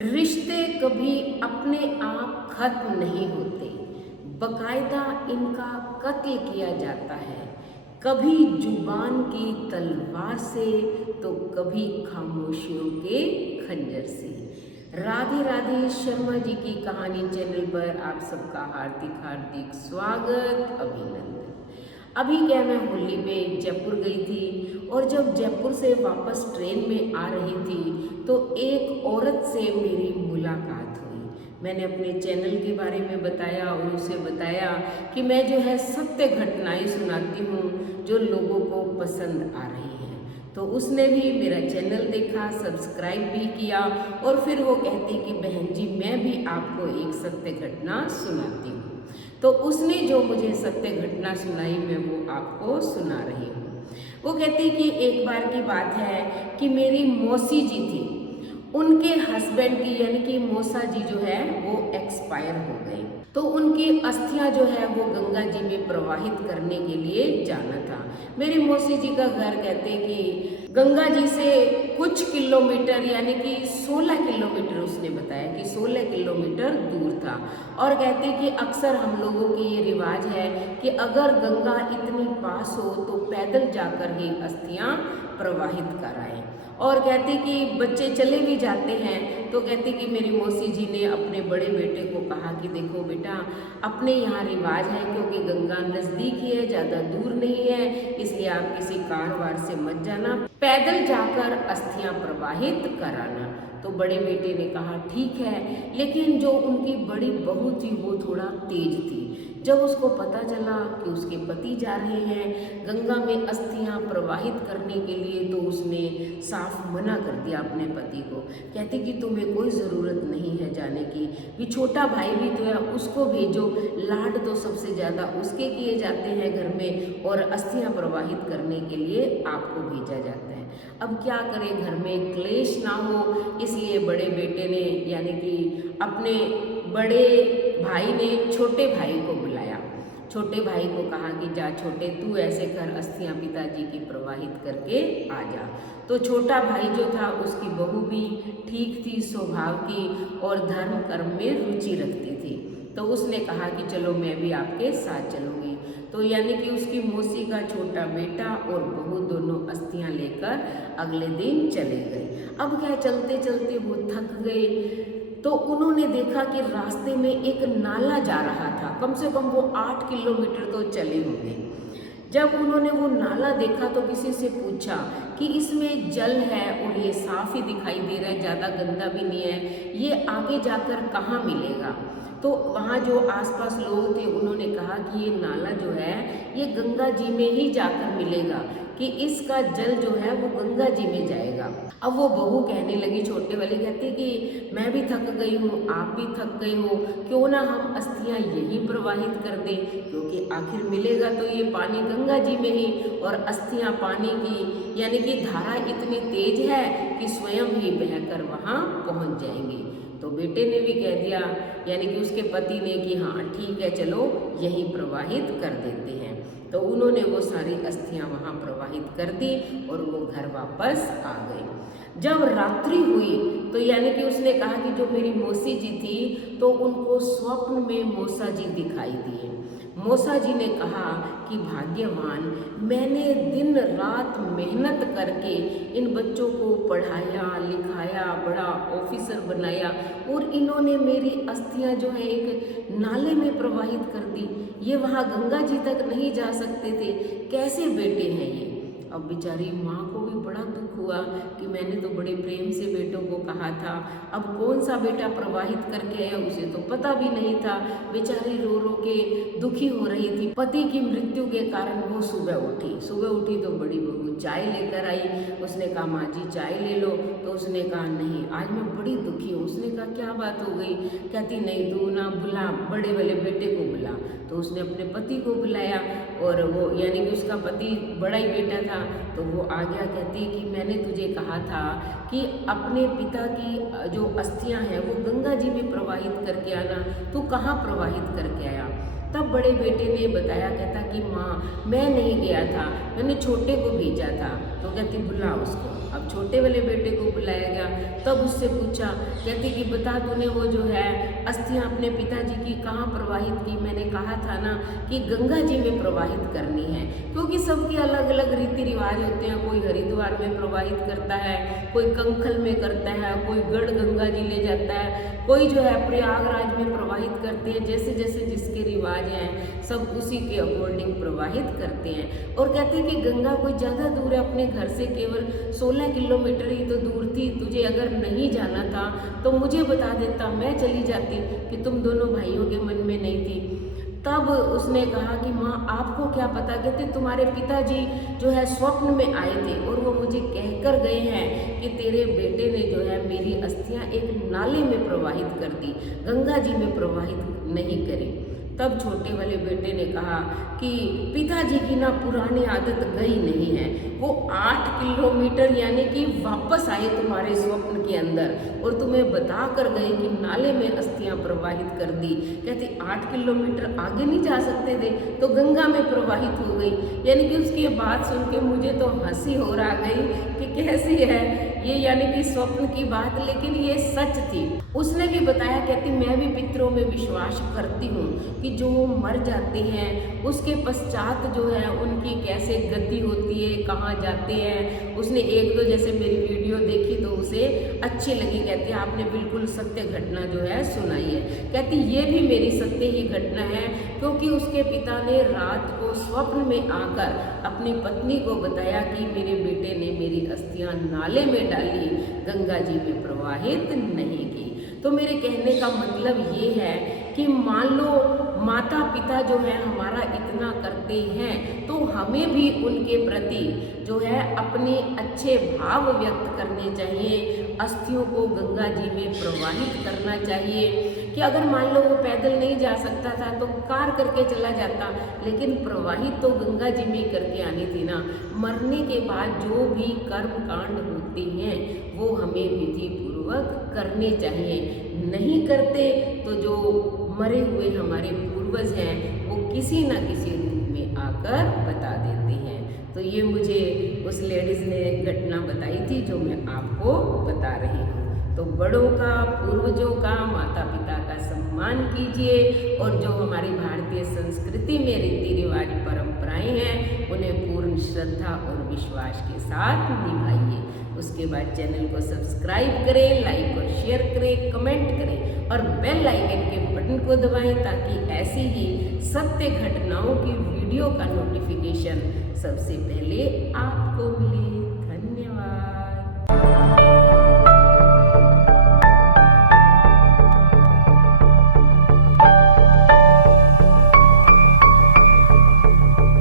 रिश्ते कभी अपने आप खत्म नहीं होते, बकायदा इनका कत्ल किया जाता है। कभी जुबान की तलवार से तो कभी खामोशियों के खंजर से। राधे राधे शर्मा जी की कहानी चैनल पर आप सबका हार्दिक हार्दिक स्वागत, अभिनंदन। अभी क्या मैं होली पे जयपुर गई थी और जब जयपुर से वापस ट्रेन में आ रही थी तो एक औरत से मेरी मुलाकात हुई। मैंने अपने चैनल के बारे में बताया और उसे बताया कि मैं जो है सत्य घटनाएं सुनाती हूँ जो लोगों को पसंद आ रही हैं। तो उसने भी मेरा चैनल देखा, सब्सक्राइब भी किया और फिर वो कहती कि बहन जी मैं भी आपको एक सत्य घटना सुनाती हूँ। तो उसने जो मुझे सत्य घटना सुनाई मैं वो आपको सुना रही हूँ। वो कहती कि एक बार की बात है कि मेरी मौसी जी थी, उनके हस्बैंड की यानी कि मौसा जी जो है वो एक्सपायर हो गए। तो उनकी अस्थियां जो है वो गंगा जी में प्रवाहित करने के लिए जाना था। मेरी मौसी जी का घर कहते कि गंगा जी से कुछ किलोमीटर यानी कि 16 किलोमीटर, उसने बताया कि 16 किलोमीटर दूर था। और कहते कि अक्सर हम लोगों की ये रिवाज है कि अगर गंगा इतनी पास हो तो पैदल जाकर ही अस्थियां प्रवाहित कराएं। और कहते कि बच्चे चले भी जाते हैं तो कहते कि मेरी मौसी जी ने अपने बड़े बेटे को कहा कि देखो बेटा, अपने यहाँ रिवाज है क्योंकि गंगा नज़दीक ही है, ज़्यादा दूर नहीं है, इसलिए आप किसी कार वार से मत जाना, पैदल जाकर अस्थियां प्रवाहित कराना। तो बड़े बेटे ने कहा ठीक है, लेकिन जो उनकी बड़ी बहू थी वो थोड़ा तेज थी। जब उसको पता चला कि उसके पति जा रहे हैं गंगा में अस्थियां प्रवाहित करने के लिए तो उसने साफ मना कर दिया अपने पति को। कहती कि तुम्हें कोई ज़रूरत नहीं है जाने की, भी छोटा भाई भी तो है, उसको भेजो, लाड तो सबसे ज़्यादा उसके किए जाते हैं घर में और अस्थियां प्रवाहित करने के लिए आपको भेजा जाता है। अब क्या करें, घर में क्लेश ना हो, इसलिए बड़े बेटे ने यानी कि अपने बड़े भाई ने छोटे भाई को बुलाया। छोटे भाई को कहा कि जा छोटे, तू ऐसे कर, अस्थियां पिताजी की प्रवाहित करके आ जा। तो छोटा भाई जो था उसकी बहू भी ठीक थी, स्वभाव की और धर्म कर्म में रुचि रखती थी। तो उसने कहा कि चलो मैं भी आपके साथ चलूँगी। तो यानी कि उसकी मौसी का छोटा बेटा और बहू दोनों अस्थियां लेकर अगले दिन चले गए। अब क्या, चलते चलते वो थक गए तो उन्होंने देखा कि रास्ते में एक नाला जा रहा था, कम से कम वो 8 किलोमीटर तो चले होंगे। जब उन्होंने वो नाला देखा तो किसी से पूछा कि इसमें जल है और ये साफ ही दिखाई दे रहा है, ज़्यादा गंदा भी नहीं है, ये आगे जाकर कहाँ मिलेगा। तो वहाँ जो आसपास लोग थे उन्होंने कहा कि ये नाला जो है ये गंगा जी में ही जाकर मिलेगा, कि इसका जल जो है वो गंगा जी में जाएगा। अब वो बहू कहने लगी, छोटे वाली कहती कि मैं भी थक गई हूँ, आप भी थक गए हो, क्यों ना हम अस्थियां यही प्रवाहित कर दें, क्योंकि आखिर मिलेगा तो ये पानी गंगा जी में ही, और अस्थियां पानी की यानी कि धारा इतनी तेज है कि स्वयं ही बहकर वहाँ पहुँच जाएंगी। तो बेटे ने भी कह दिया यानी कि उसके पति ने कि हाँ ठीक है, चलो यही प्रवाहित कर देते हैं। तो उन्होंने वो सारी अस्थियां वहाँ प्रवाहित कर दी और वो घर वापस आ गए। जब रात्रि हुई तो यानी कि उसने कहा कि जो मेरी मौसी जी थी तो उनको स्वप्न में मौसा जी दिखाई दिए। मौसा जी ने कहा कि भाग्यवान, मैंने दिन रात मेहनत करके इन बच्चों को पढ़ाया लिखाया, बड़ा ऑफिसर बनाया और इन्होंने मेरी अस्थियां जो है एक नाले में प्रवाहित कर दी, ये वहाँ गंगा जी तक नहीं जा सकते थे, कैसे बेटे हैं ये। अब बेचारी माँ को भी बड़ा दुख हुआ कि मैंने तो बड़े प्रेम से बेटों को कहा था, अब कौन सा बेटा प्रवाहित करके आया, उसे तो पता भी नहीं था। बेचारी रो रो के दुखी हो रही थी। पति की मृत्यु के कारण वो सुबह उठी तो बड़ी बहू चाय लेकर आई। उसने कहा माँ जी चाय ले लो, तो उसने कहा नहीं आज मैं बड़ी दुखी हूँ। उसने कहा क्या बात हो गई, कहती नहीं तू ना बुला, बड़े वाले बेटे को बुला। तो उसने अपने पति को बुलाया और वो यानी कि उसका पति बड़ा ही बेटा था, तो वो आ गया। कहती कि मैंने तुझे कहा था कि अपने पिता की जो अस्थियां हैं वो गंगा जी में प्रवाहित करके आना, तू कहाँ प्रवाहित करके आया। तब बड़े बेटे ने बताया, कहता कि माँ मैं नहीं गया था, मैंने छोटे को भेजा था। तो कहती बुला उसको। अब अब छोटे वाले बेटे को बुलाया गया, तब उससे पूछा, कहती कि बता तूने वो जो है अस्थियां अपने पिताजी की कहाँ प्रवाहित की। मैंने कहा था ना कि गंगा जी में प्रवाहित करनी है, क्योंकि सबके अलग अलग रीति रिवाज होते हैं। कोई हरिद्वार में प्रवाहित करता है, कोई कंखल में करता है, कोई गढ़ गंगा जी ले जाता है, कोई जो है प्रयागराज में प्रवाहित करते हैं। जैसे जैसे जिसके रिवाज हैं सब उसी के अकॉर्डिंग प्रवाहित करते हैं। और कहते हैं कि गंगा कोई ज़्यादा दूर है, अपने घर से केवल 16 किलोमीटर ही तो दूर थी। तुझे अगर नहीं जाना था तो मुझे बता देता, मैं चली जाती, कि तुम दोनों भाइयों के मन में नहीं थी। तब उसने कहा कि माँ आपको क्या पता, कहते तुम्हारे पिताजी जो है स्वप्न में आए थे और वो मुझे कहकर गए हैं कि तेरे बेटे ने जो है मेरी अस्थियां एक नाले में प्रवाहित कर दी, गंगा जी में प्रवाहित नहीं करी। तब छोटे वाले बेटे ने कहा कि पिताजी की ना पुरानी आदत गई नहीं है, वो 8 किलोमीटर यानी कि वापस आए तुम्हारे स्वप्न के अंदर और तुम्हें बता कर गए कि नाले में अस्थियां प्रवाहित कर दी। कहते 8 किलोमीटर आगे नहीं जा सकते थे तो गंगा में प्रवाहित हो गई। यानी कि उसकी बात सुन के मुझे तो हंसी हो रहा गई कि कैसी है ये, यानी कि स्वप्न की बात, लेकिन ये सच थी। उसने भी बताया, कहती मैं भी पितरों में विश्वास करती हूँ कि जो मर जाते हैं उसके पश्चात जो है उनकी कैसे गति होती है, कहाँ जाते हैं। उसने एक दो जैसे मेरी वीडियो देखी तो उसे अच्छी लगी, कहती आपने बिल्कुल सत्य घटना जो है सुनाई है। कहती ये भी मेरी सत्य ही घटना है, क्योंकि उसके पिता ने रात को स्वप्न में आकर अपनी पत्नी को बताया कि मेरे बेटे ने मेरी अस्थियां नाले में डाली, गंगा जी में प्रवाहित नहीं की। तो मेरे कहने का मतलब ये है कि मान लो माता पिता जो है हमारा इतना करते हैं तो हमें भी उनके प्रति जो है अपने अच्छे भाव व्यक्त करने चाहिए, अस्थियों को गंगा जी में प्रवाहित करना चाहिए। कि अगर मान लो वो पैदल नहीं जा सकता था तो कार करके चला जाता, लेकिन प्रवाहित तो गंगा जी में करके आनी थी ना। मरने के बाद जो भी कर्म कांड होते हैं वो हमें विधि पूर्वक करने चाहिए। नहीं करते तो जो मरे हुए हमारे पूर्वज हैं वो किसी न किसी रूप में आकर बता देते हैं। तो ये मुझे उस लेडीज़ ने घटना बताई थी जो मैं आपको बता रही हूँ। तो बड़ों का, पूर्वजों का, माता पिता का सम्मान कीजिए और जो हमारी भारतीय संस्कृति में रीति रिवाज परंपराएं हैं उन्हें पूर्ण श्रद्धा और विश्वास के साथ निभाइए। उसके बाद चैनल को सब्सक्राइब करें, लाइक और शेयर करें, कमेंट करें और बेल आइकन के बटन को दबाएं ताकि ऐसी ही सत्य घटनाओं की वीडियो का नोटिफिकेशन सबसे पहले आपको मिले।